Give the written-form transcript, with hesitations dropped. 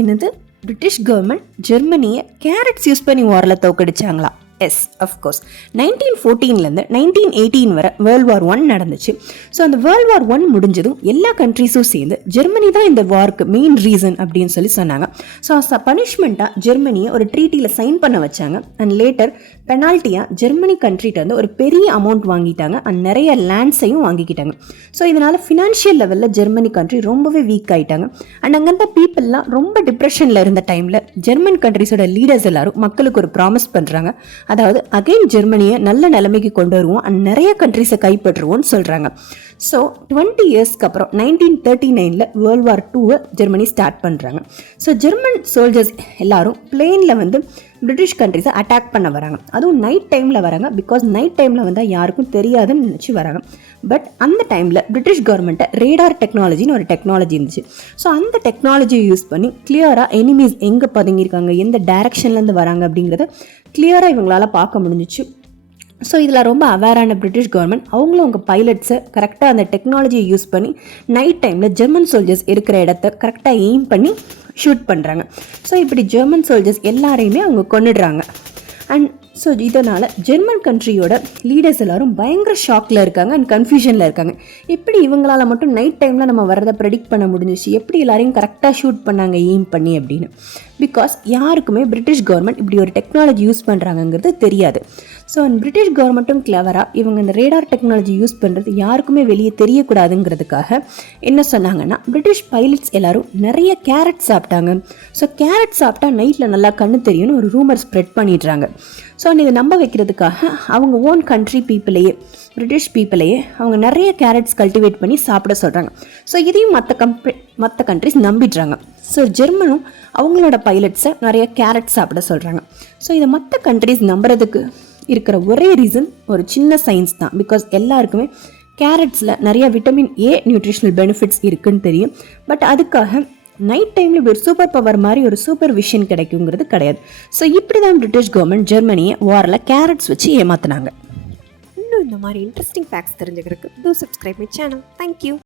என்னது, British government ஜெர்மனியை carrots use பண்ணி வாரில் தோக்கடிச்சாங்களா? S, of course. 1914 1918 வரை வேர்ல்டு வார் 1 நடந்துச்சு. ஸோ அந்த வேர்ல்டு வார் 1 முடிஞ்சதும் எல்லா கண்ட்ரீஸும் சேர்ந்து ஜெர்மனி தான் இந்த வார்க்கு மெயின் ரீசன் அப்படின்னு சொன்னாங்க. ஸோ பனிஷ்மெண்ட்டாக ஜெர்மனியை ஒரு ட்ரீட்டியில் சைன் பண்ண வச்சாங்க. அண்ட் லேட்டர் பெனால்ட்டியாக ஜெர்மனி கண்ட்ரிட்ட வந்து ஒரு பெரிய அமௌண்ட் வாங்கிட்டாங்க. அண்ட் நிறைய லேண்ட்ஸையும் வாங்கிக்கிட்டாங்க. ஸோ இதனால் ஃபினான்ஷியல் லெவலில் ஜெர்மனி கண்ட்ரி ரொம்பவே வீக் ஆகிட்டாங்க. அண்ட் அங்கேருந்த பீப்புளெலாம் ரொம்ப டிப்ரெஷனில் இருந்த டைமில் ஜெர்மன் கண்ட்ரிஸோட லீடர்ஸ் எல்லாரும் மக்களுக்கு ஒரு ப்ராமிஸ் பண்ணுறாங்க. அதாவது அகைன் ஜெர்மனியை நல்ல நிலைமைக்கு கொண்டு வருவோம் அண்ட் நிறைய கண்ட்ரிஸை கைப்பற்றுவோம்னு சொல்கிறாங்க. ஸோ 20 இயர்ஸ்க்கு அப்புறம் 1939 வேர்ல்டு வார் 2 ஜெர்மனி ஸ்டார்ட் பண்ணுறாங்க. ஸோ ஜெர்மன் சோல்ஜர்ஸ் எல்லாரும் பிளேனில் வந்து பிரிட்டிஷ் கண்ட்ரிஸை அட்டாக் பண்ண வராங்க. அதுவும் நைட் டைமில் வராங்க. பிகாஸ் நைட் டைமில் வந்தால் யாருக்கும் தெரியாதுன்னு நினச்சி வராங்க. பட் அந்த டைமில் பிரிட்டிஷ் கவர்மெண்ட்டை ரேடார் டெக்னாலஜின்னு ஒரு டெக்னாலஜி இருந்துச்சு. ஸோ அந்த டெக்னாலஜியை யூஸ் பண்ணி கிளியராக எனிமீஸ் எங்கே பதுங்கியிருக்காங்க, எந்த டைரக்ஷன்லேருந்து வராங்க அப்படிங்கிறத கிளியராக இவங்களால் பார்க்க முடிஞ்சிச்சு. ஸோ இதில் ரொம்ப அவேரான பிரிட்டிஷ் கவர்மெண்ட் அவங்களும் அவங்க பைலட்ஸை கரெக்டாக அந்த டெக்னாலஜியை யூஸ் பண்ணி நைட் டைமில் ஜெர்மன் சோல்ஜர்ஸ் இருக்கிற இடத்த கரெக்டாக எய்ம் பண்ணி ஷூட் பண்ணுறாங்க. ஸோ இப்படி ஜெர்மன் சோல்ஜர்ஸ் எல்லாரையுமே அவங்க கொன்னுடுறாங்க. அண்ட் ஸோ இதனால் ஜெர்மன் கண்ட்ரியோட லீடர்ஸ் எல்லாரும் பயங்கர ஷாக்கில் இருக்காங்க அண்ட் கன்ஃபியூஷனில் இருக்காங்க. எப்படி இவங்களால் மட்டும் நைட் டைமில் நம்ம வரதை ப்ரெடிக்ட் பண்ண முடிஞ்சிச்சு, எப்படி எல்லாரையும் கரெக்டாக ஷூட் பண்ணாங்க எய்ம் பண்ணி அப்படின்னு. பிகாஸ் யாருக்குமே பிரிட்டிஷ் கவர்மெண்ட் இப்படி ஒரு டெக்னாலஜி யூஸ் பண்ணுறாங்கங்கிறது தெரியாது. ஸோ அந்த பிரிட்டிஷ் கவர்மெண்ட்டும் கிளவராக இவங்க இந்த ரேடார் டெக்னாலஜி யூஸ் பண்ணுறது யாருக்குமே வெளியே தெரியக்கூடாதுங்கிறதுக்காக என்ன சொன்னாங்கன்னா, பிரிட்டிஷ் பைலட்ஸ் எல்லாரும் நிறைய கேரட் சாப்பிட்டாங்க. ஸோ கேரட் சாப்பிட்டா நைட்டில் நல்லா கண்ணு தெரியும்னு ஒரு ரூமர் ஸ்ப்ரெட் பண்ணிடுறாங்க. ஸோ இதை நம்ப வைக்கிறதுக்காக அவங்க ஓன் கண்ட்ரி பீப்புளையே, பிரிட்டிஷ் பீப்புளையே அவங்க நிறைய கேரட்ஸ் கல்டிவேட் பண்ணி சாப்பிட சொல்கிறாங்க. ஸோ இதையும் மற்ற கண்ட்ரிஸ் நம்பிடுறாங்க. ஸோ ஜெர்மனும் அவங்களோட பைலட்ஸை நிறைய கேரட் சாப்பிட சொல்கிறாங்க. ஸோ இதை மற்ற கண்ட்ரிஸ் நம்புறதுக்கு இருக்கிற ஒரே ரீசன் ஒரு சின்ன சயின்ஸ் தான். பிகாஸ் எல்லாருக்குமே கேரட்ஸில் நிறைய விட்டமின் ஏ நியூட்ரிஷனல் பெனிஃபிட்ஸ் இருக்குன்னு தெரியும். பட் அதுக்காக நைட் டைமில் இப்படி ஒரு சூப்பர் பவர் மாதிரி ஒரு சூப்பர் விஷன் கிடைக்குங்கிறது கிடையாது. ஸோ இப்படி தான் பிரிட்டிஷ் கவர்மெண்ட் ஜெர்மனியை வாரில் கேரட்ஸ் வச்சு ஏமாத்தினாங்க. இன்னும் இந்த மாதிரி இன்ட்ரெஸ்டிங் ஃபேக்ட்ஸ் தெரிஞ்சுக்கிறதுக்கு two subscribe my channel. Thank you.